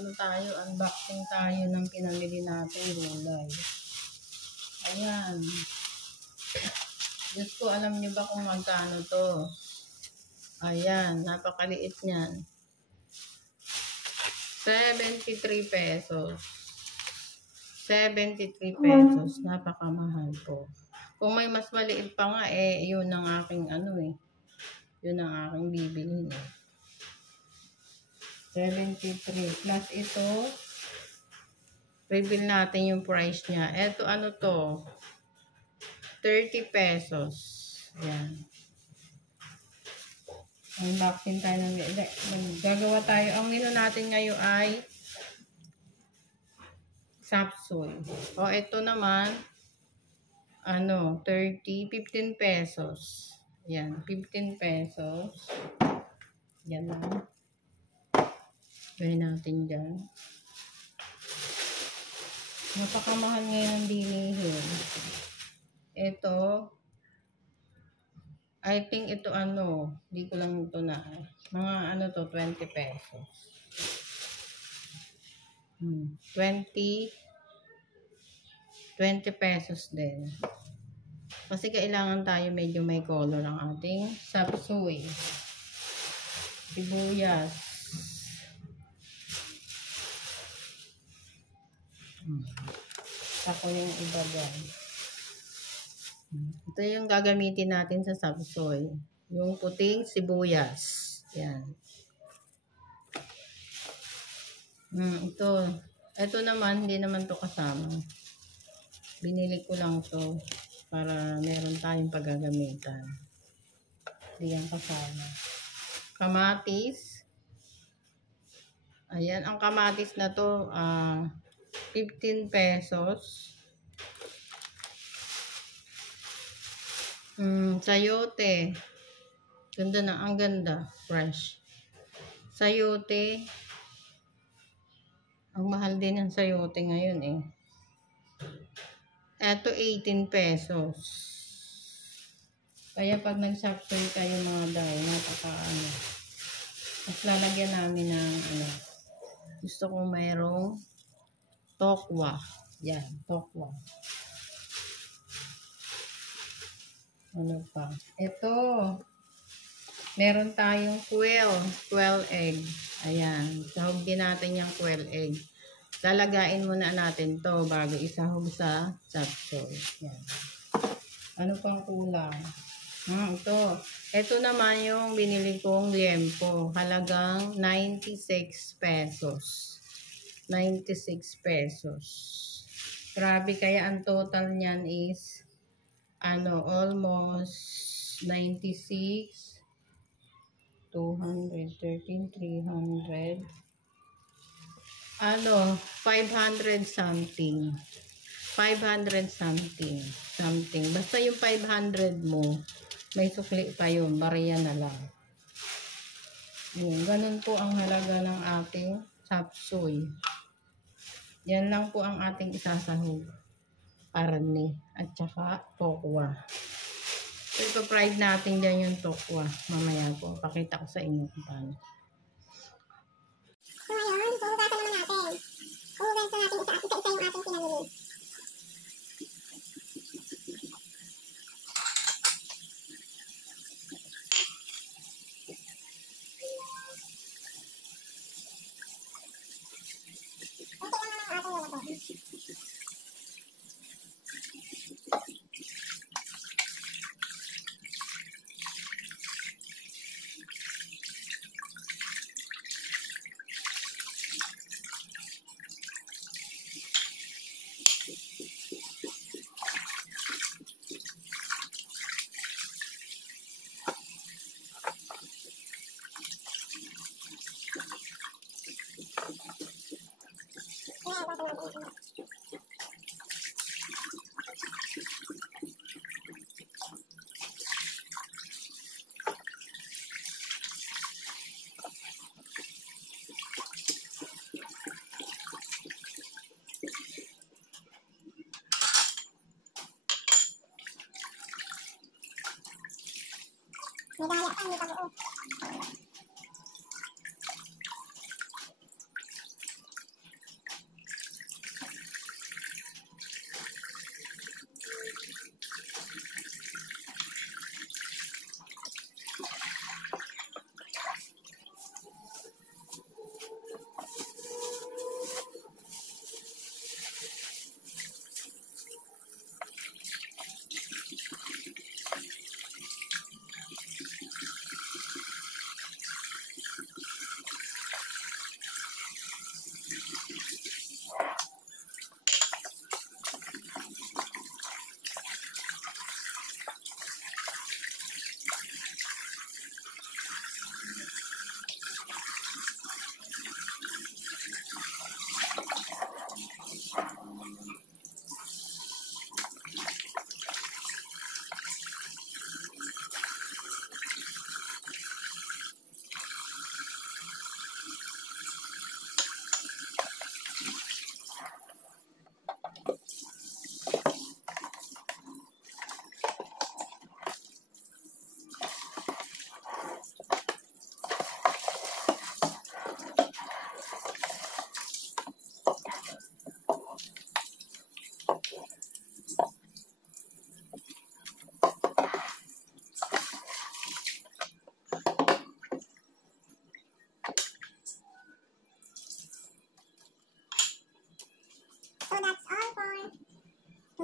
ano tayo, unboxing tayo ng pinamili natin gulay. Ayan. Diyos ko, alam niyo ba kung magkano to? Ayan, napakaliit niyan. 73 pesos. 73 pesos. Napakamahal po. Kung may mas maliit pa nga, yun ang aking yun ang aking bibilhin. 73. Plus ito, reveal natin yung price niya. Ito, ano to? 30 pesos. Ayan. Unboxing tayo ng gagawa tayo. Ang menu natin ngayon ay sapsoy. O, ito naman, 15 pesos. Yan, 15 pesos. Yan lang. Gawin natin dyan. Napakamahal ngayon ang bilihin. Ito, I think ito hindi ko lang ito na. Mga 20 pesos. 20 pesos din. Kasi kailangan tayo medyo may color ang ating sapsoy. Sibuyas. Ako yung iba dyan. Ito yung gagamitin natin sa sapsoy. Yung puting sibuyas. Yan. Ito naman, hindi naman to kasama. Binili ko lang to para meron tayong paggagamitan. Hindi yan kasama. Kamatis. Ayan, ang kamatis na to, 15 pesos. Sayote. Ganda na, ang ganda. Fresh. Sayote. Ang mahal din ng sayote ngayon Eto 18 pesos. Kaya pag nag-sapsoy kayo mga day, mas lalagyan namin ng gusto kong mayroong tokwa. Yan, tokwa. Ano pa? Ito. Meron tayong quail egg. Ayan. Sahog din natin yung quail egg. Lalagain muna natin to bago isahog sa sapsoy. Yan. Ano pang kulang? Ito naman yung binili kong liempo. Halagang 96 pesos. 96 pesos. Grabe, kaya ang total niyan is almost 96, 213, 300, 500 something. 500 something. Basta yung 500 mo, may sukli pa yun. Bariya na lang. Ganun po ang halaga ng ating sapsoy. Yan lang po ang ating isasahog. Karne at saka tokwa. So, ipa-fried natin dyan yung tokwa. Mamaya po, pakita ko sa inyo kung paano. So, ngayon, huhugasan naman natin. Huhugasan natin isa-isa yung ating pinamili. Kunti lang naman ang ating nilagay. May daya pa, hindi pa buo.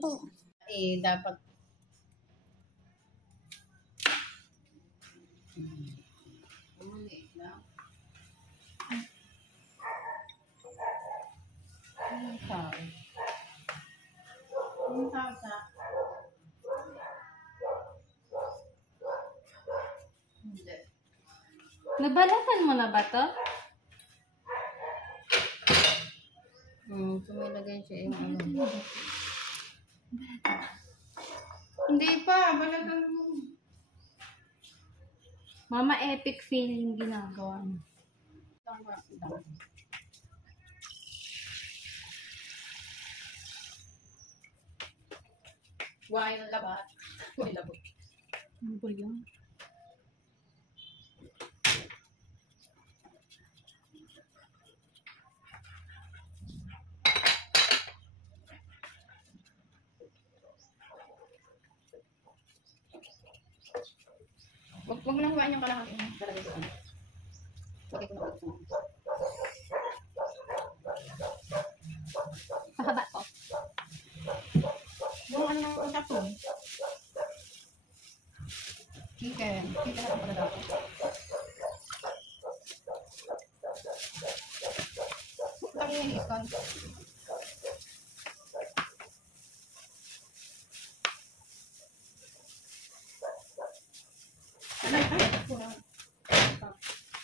Hindi. Eh, dapat na. Ang tao. Ang tao sa hindi. Nabalatan mo na ba to? Tumilagay siya yung ano. Hindi pa, balatan mo. Mama, epic feeling ginagawa mo. While labat. While labot. Ano ba yun? Wag mo nang huwain yung kalahati mo. Talagay ko ano. Lagay ko na ulit sa Pahaba to. yung ano ng usap mo. Chicken. Chicken na pala dapat. Lagi yung iskon.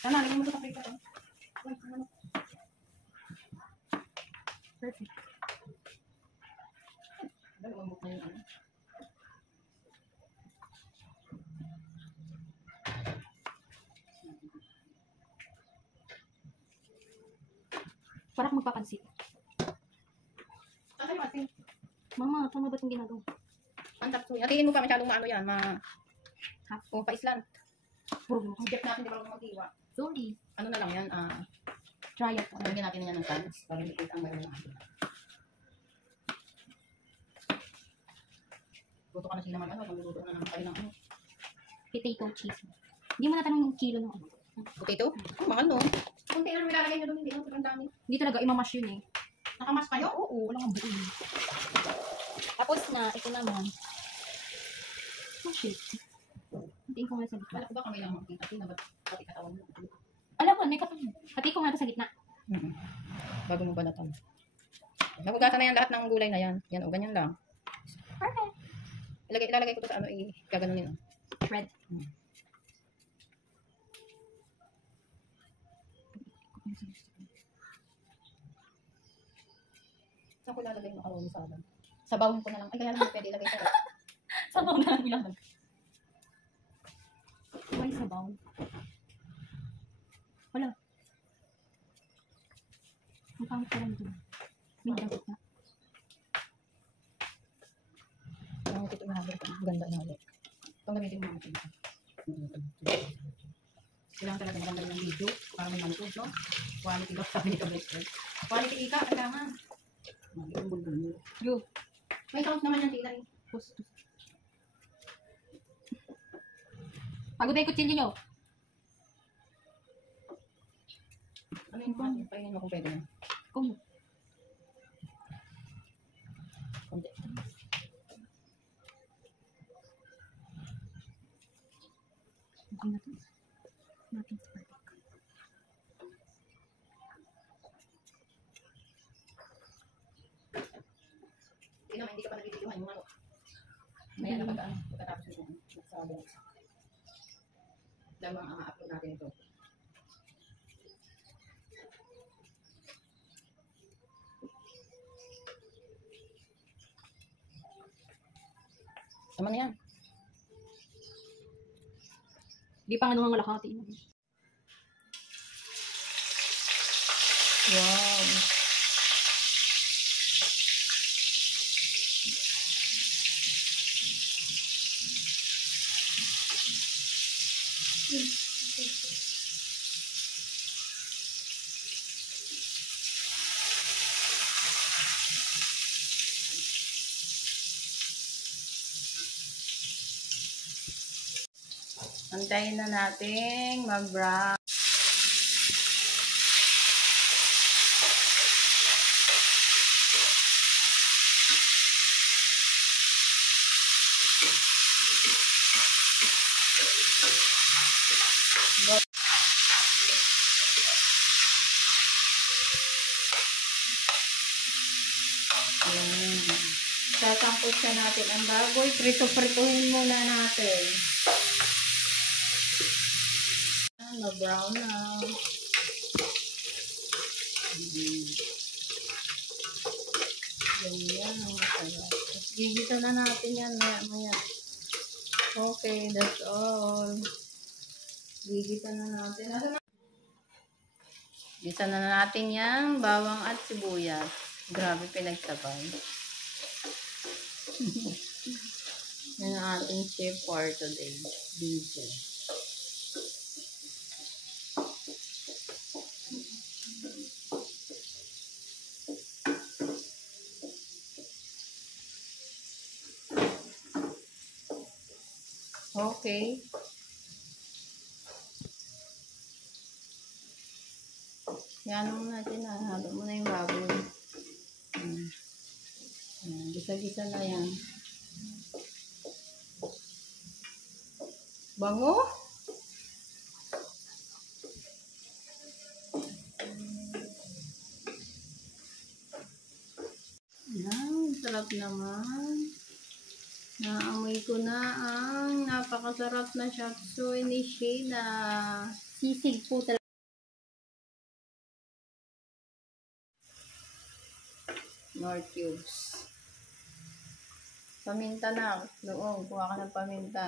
Sana, lagyan mo ito sa plate ko. Perfect. Lumambok na yung ano. Parang magpapansit. Kasi mati. Mama, tama ba itong ginagawa? Ang tapsoy. Atiin mo pa masyadong maano yan. O, pa-island. Puro mo. Subject natin, di ba kung mag-iwa. Sorry. Ano na lang yan, Try it. lagyan natin na yan ng sands para hindi ang mayroon ng atin. Luto ka na sila ano, magluluto ka na ng kayo ng ano. Potato cheese. Hindi mo natanong yung kilo ng ano. Potato? Oh, mahal no. Kunti lang nilalagay nyo doon, hindi ang dami. Hindi talaga, imamash yun eh. Nakamas kayo? Oo, wala kang buo. Tapos na, ito naman. Oh shit. Hatiin ko nga sa gitna. Wala ko ba kami lang makikita? Tina, ba't pati katawan mo? Alam mo, may katawan. Hatiin ko nga ito sa gitna. Bago mo balatan. Nagugatan na yan lahat ng gulay na yan. Yan o, ganyan lang. Perfect. Ilalagay ko to sa ano, gaganunin. Red. Saan ko ilalagay yung macaroni salad? Sa bawang ko na lang. Ay, kaya lang pwede ilagay ko. Sabaw na lang ilang. May sabaw. Wala. Ang pangit ko lang dun. May dagat na. Ang ito na habang ganda na ulit. Itong gamitin mo natin. Kailangan talaga maganda ng video para may manutod, no? Quality daw sabi ni Kabreaker. Quality ika, kailangan. Magiging bulbul mo. Yo. May sauce naman yung tila eh. Pagod na yung kutsilyo nyo. Ano yung mga? Painin mo kung pwede na. Kung Konti. okay na to. Natin sa patik. Hindi naman, hindi ka pa nabibigyan yung ano. Maya na pagkatapos yung nagsabi. Dalawang ang upload natin ito. Tama na yan. Di pa nga nung malakati. Wow. Antayin na nating mag-brown. Ayan. Tatangkot siya natin ang baboy. Prito-prituhin muna natin. Na-brown na. Ganyan. Masarap. Tapos gigisa na natin yan. Maya-maya. Okay, that's all. Gigisa na natin. Gisa na natin yung bawang at sibuyas. Grabe pinagsabay. Yan ang ating chef for today. Dito. Okay. Yan mo natin. Halo mo na yung baboy. Gisa-gisa na yan. Bango? Yan, sarap naman. Naamoy ko na ang napakasarap na chop suey ni Sheila. Sisig po talaga. More cubes. Paminta na. Doon, kuha ka ng paminta.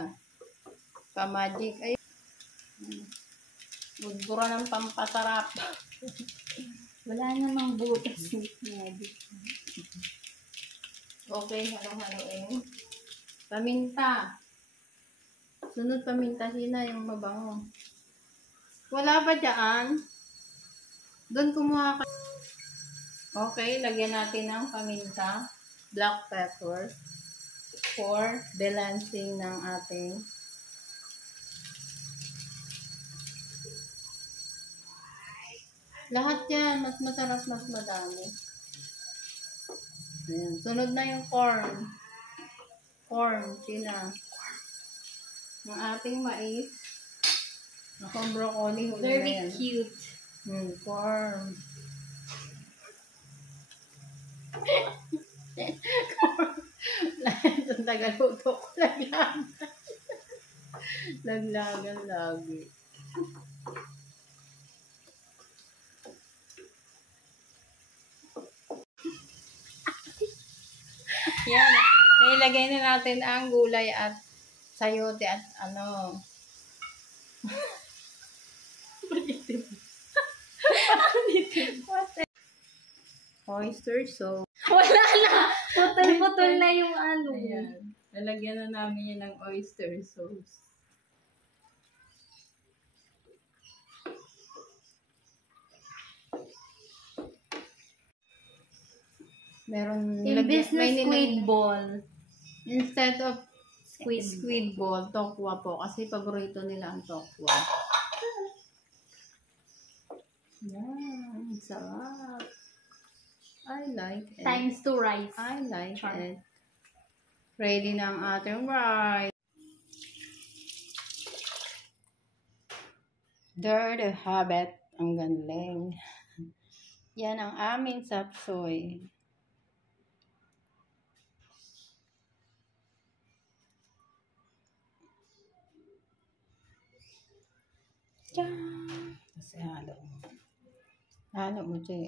Pa-magic. Ay, budbura ng pampasarap. Wala namang butas yung magic. Okay, halong-haloin. Paminta. Sunod paminta sila yung mabango. Wala ba dyan? Doon kumuha ka. Okay, lagyan natin ng paminta. Black pepper. For balancing ng ating lahat yan. Mas masarap, mas madami. Ayan. Sunod na yung corn. Corn, sina. Ang ating mais. Akong broccoli. Huli na Very yan. cute. Corn. Itong tagaluto ko. Laglagan. Laglagan lagi. Yan. Nilagay na natin ang gulay at sayote at ano. Oyster sauce. Wala na! Putol-putol na yung ano. Ayan. Lalagyan na namin yan ng oyster sauce. Meron Imbes na may squid nilag- ball. Instead of Squid. squid ball, tokwa po. Kasi paborito nila ang tokwa. Yan. Sarap. I like it. Times 2 rice. I like Char. it. Ready na ang ating rice. There you have it. Ang galing. Yan ang aming sapsoy. Tiyan! Kasi halo mo. Halo mo, Che.